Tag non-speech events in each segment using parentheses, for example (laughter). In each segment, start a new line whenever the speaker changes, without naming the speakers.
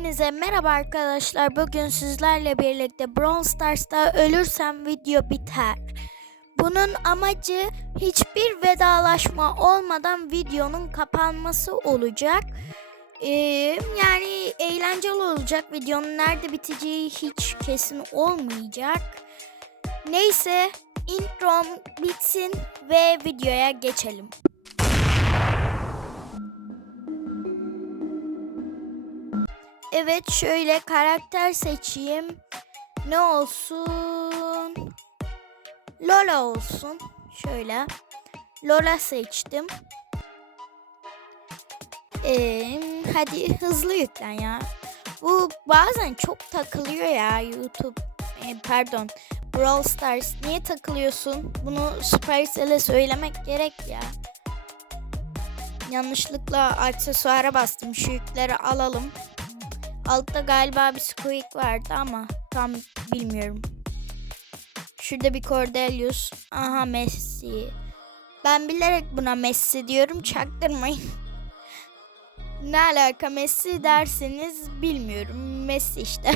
Hepinize merhaba arkadaşlar. Bugün sizlerle birlikte Brawl Stars'ta ölürsem video biter. Bunun amacı hiçbir vedalaşma olmadan videonun kapanması olacak. Ee, yani eğlenceli olacak. Videonun nerede biteceği hiç kesin olmayacak. Neyse introm bitsin ve videoya geçelim. Evet şöyle karakter seçeyim. Ne olsun? Lola olsun. Şöyle. Lola seçtim. Ee, hadi hızlı yüklen ya. Bu bazen çok takılıyor ya YouTube. Ee, pardon. Brawl Stars. Niye takılıyorsun? Bunu Supercell'e söylemek gerek ya. Yanlışlıkla aksesuara bastım. Şu yükleri alalım. Altta galiba bir squeak vardı ama tam bilmiyorum. Şurada bir Cordelius. Aha Messi. Ben bilerek buna Messi diyorum. Çaktırmayın. ne alaka Messi derseniz bilmiyorum. Messi işte.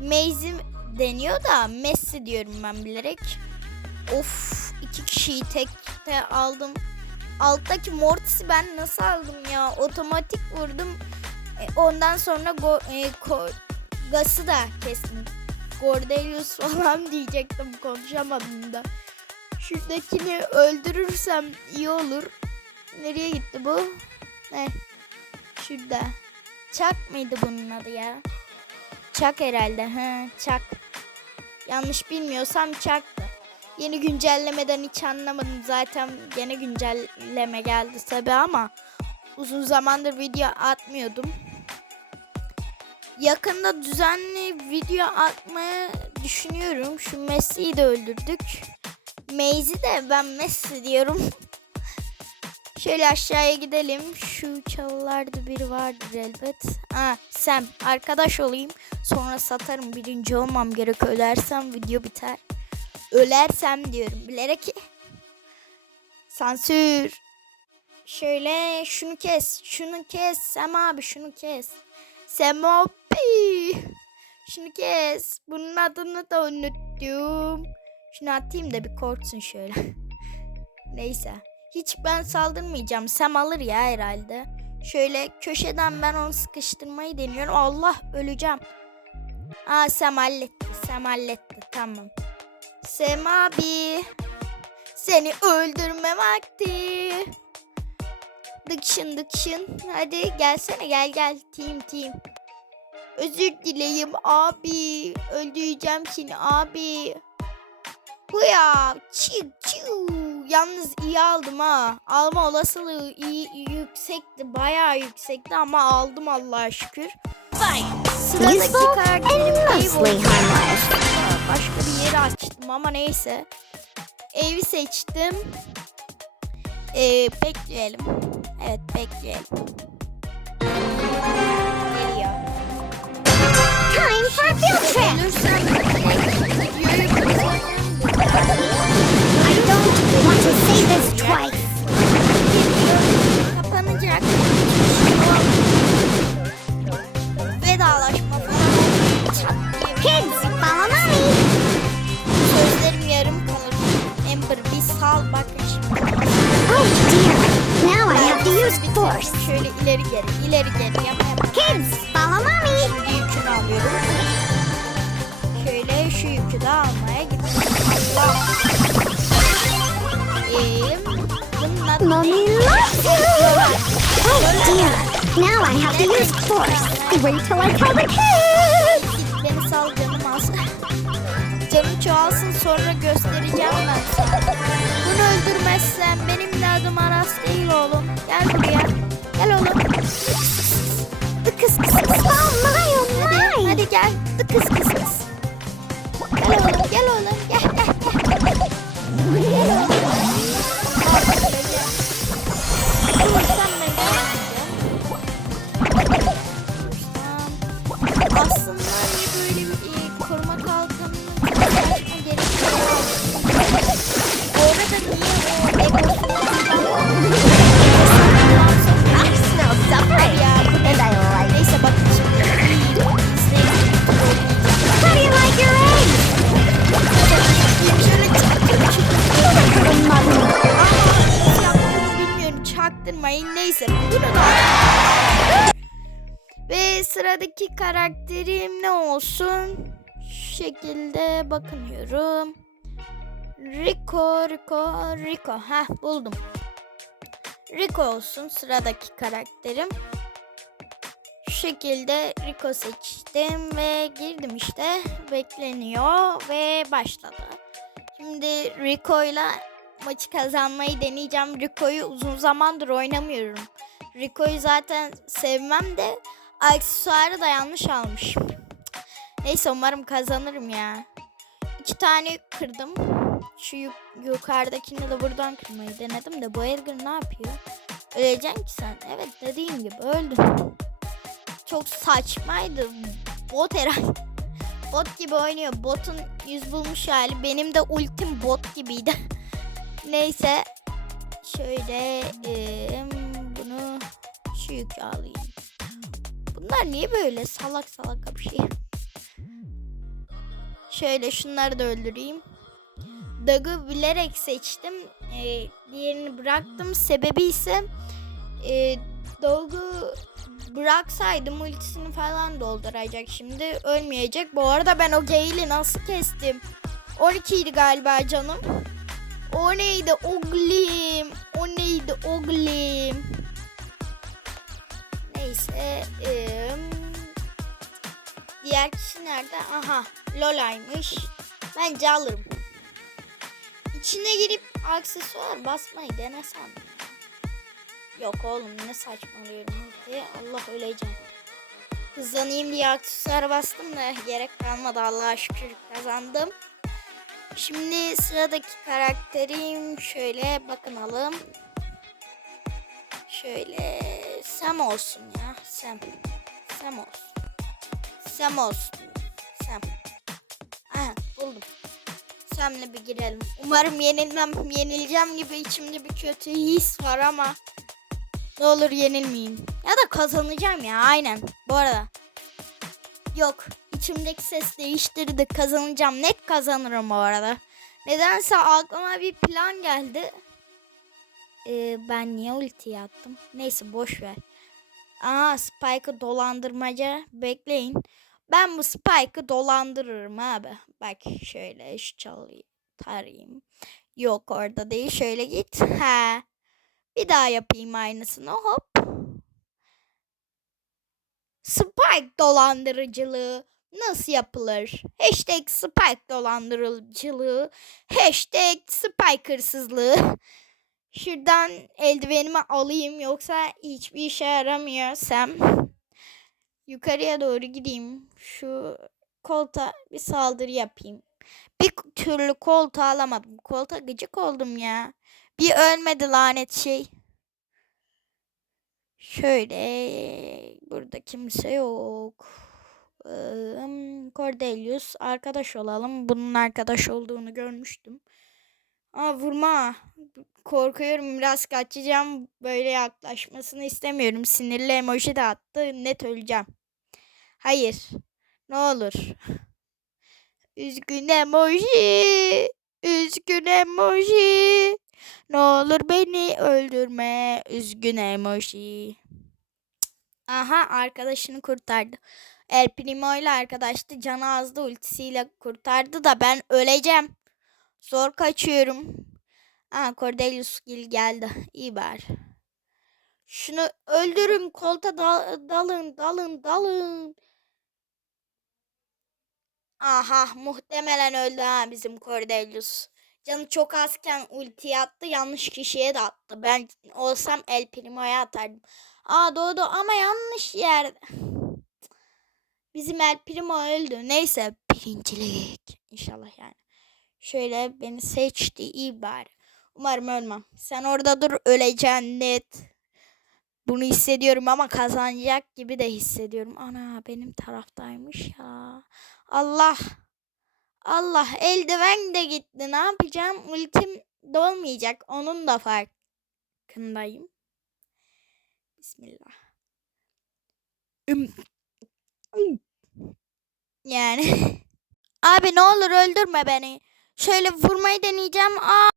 Maze deniyor da Messi diyorum ben bilerek. Of iki kişiyi tekte aldım. Alttaki Mortis'i ben nasıl aldım ya? Otomatik vurdum. E, ondan sonra go, e, ko, Gas'ı da kestim. Gordelius (laughs) falan diyecektim konuşamadım da. Şuradakini öldürürsem iyi olur. Nereye gitti bu? Ne? Şurada. Çak mıydı bunun adı ya? Çak herhalde. He, çak. Yanlış bilmiyorsam çaktı. Yeni güncellemeden hiç anlamadım. Zaten gene güncelleme geldi tabi ama uzun zamandır video atmıyordum. Yakında düzenli video atmayı düşünüyorum. Şu Messi'yi de öldürdük. Maze'i de ben Messi diyorum. (laughs) Şöyle aşağıya gidelim. Şu çalılarda biri vardır elbet. Ha Sam arkadaş olayım. Sonra satarım. Birinci olmam gerek. Ölersem video biter. Ölersem diyorum bilerek. Sansür. Şöyle şunu kes. Şunu kes. Sam abi şunu kes. Sam abi. Şunu kes. Bunun adını da unuttum. Şunu atayım da bir korksun şöyle. (laughs) Neyse. Hiç ben saldırmayacağım. Sam alır ya herhalde. Şöyle köşeden ben onu sıkıştırmayı deniyorum. Allah öleceğim. Aa Sam halletti. Sam halletti. Tamam. Sam abi. Seni öldürme vakti. Dıkşın dıkşın. Hadi gelsene gel gel. Team team. Özür dileyim abi. Öldüreceğim seni abi. Bu ya. Çiu çiu. Yalnız iyi aldım ha. Alma olasılığı iyi, yüksekti. Bayağı yüksekti ama aldım Allah'a şükür. Sıradaki karakterim oldu.
harmless.
Başka bir yeri açtım ama neyse. Evi seçtim. Ee, bekleyelim. Evet bekleyelim.
For a field trip. Force.
Şöyle ileri geri, ileri geri yap yap.
Kids, follow mommy.
Şimdi yükünü alıyorum. Şöyle şu yükü de almaya gidiyorum.
Mommy loves you. Oh dear. Now I have to use force. Wait till I tell the kids.
Beni sal canım az. Canım çoğalsın sonra göstereceğim ben sana. Bunu öldürmezsen benim de adım Aras değil oğlum. Gel buraya. Gel oğlum. Dıkıs kıs kıs.
Oh my, oh
Hadi,
my.
hadi gel. Dıkıs kıs kıs. Gel oğlum. Karakterim ne olsun? Şu şekilde bakınıyorum. Rico, Rico, Rico. Ha buldum. Rico olsun sıradaki karakterim. Şu şekilde Rico seçtim ve girdim işte. Bekleniyor ve başladı. Şimdi Rico'yla maçı kazanmayı deneyeceğim. Rico'yu uzun zamandır oynamıyorum. Rico'yu zaten sevmem de aksesuarı da yanlış almışım. Neyse umarım kazanırım ya. İki tane kırdım. Şu yuk- yukarıdakini de buradan kırmayı denedim de bu Edgar ne yapıyor? Öleceksin ki sen. Evet dediğim gibi öldün. Çok saçmaydı. Bot herhalde. (laughs) Bot gibi oynuyor. Botun yüz bulmuş hali. Benim de ultim bot gibiydi. (laughs) Neyse. Şöyle em, bunu şu yükü alayım. Bunlar niye böyle salak salak bir şey? Şöyle şunları da öldüreyim. Dag'ı bilerek seçtim. Ee, diğerini bıraktım. Sebebi ise e, Dag'ı bıraksaydım ultisini falan dolduracak şimdi. Ölmeyecek. Bu arada ben o Gale'i nasıl kestim? 12 idi galiba canım. O neydi oglim? O neydi oglim? Neyse. em, diğer kişi nerede? Aha. Lola'ymış. Bence alırım. İçine girip aksesuar basmayı denesem. Yok oğlum ne saçmalıyorum Allah öleceğim. Hızlanayım diye aksesuara bastım da gerek kalmadı Allah'a şükür kazandım. Şimdi sıradaki karakterim şöyle bakınalım. Şöyle Sam olsun ya. Sam. Sam olsun. Sam olsun. Sam. Aha buldum. Sam'le bir girelim. Umarım yenilmem. Yenileceğim gibi içimde bir kötü his var ama ne olur yenilmeyeyim. Ya da kazanacağım ya aynen. Bu arada. Yok. içimdeki ses değiştirdi. Kazanacağım. Net kazanırım bu arada. Nedense aklıma bir plan geldi. Ee, ben niye ultiyi attım? Neyse boş ver. Aa Spike'ı dolandırmaca. Bekleyin. Ben bu Spike'ı dolandırırım abi. Bak şöyle şu çalıyı tarayayım. Yok orada değil. Şöyle git. Ha. Bir daha yapayım aynısını. Hop. Spike dolandırıcılığı nasıl yapılır? Hashtag Spike dolandırıcılığı. Hashtag Spike hırsızlığı. Şuradan eldivenimi alayım yoksa hiçbir işe yaramıyor Sam. Yukarıya doğru gideyim. Şu kolta bir saldırı yapayım. Bir türlü koltuğu alamadım. Kolta gıcık oldum ya. Bir ölmedi lanet şey. Şöyle burada kimse yok. Cordelius arkadaş olalım. Bunun arkadaş olduğunu görmüştüm. Aa vurma. Korkuyorum biraz kaçacağım. Böyle yaklaşmasını istemiyorum. Sinirli emoji de attı. Net öleceğim. Hayır. Ne olur. Üzgün emoji. Üzgün emoji. Ne olur beni öldürme. Üzgün emoji. Aha arkadaşını kurtardı. El Primo ile arkadaştı. Canı azdı ultisiyle kurtardı da ben öleceğim. Zor kaçıyorum. Aa Cordelius Gil geldi. İyi bari. Şunu öldürün. Kolta dal- dalın dalın dalın. Aha muhtemelen öldü ha bizim Cordelius. Canı çok azken ulti attı. Yanlış kişiye de attı. Ben olsam El Primo'ya atardım. Aa doğdu ama yanlış yer. Bizim El Primo öldü. Neyse birincilik. İnşallah yani. Şöyle beni seçti iyi bari. Umarım ölmem. Sen orada dur öleceksin net. Bunu hissediyorum ama kazanacak gibi de hissediyorum. Ana benim taraftaymış ya. Allah. Allah eldiven de gitti. Ne yapacağım? Ultim dolmayacak. Onun da farkındayım. Bismillah. Yani. (laughs) Abi ne olur öldürme beni. Şöyle vurmayı deneyeceğim. Aa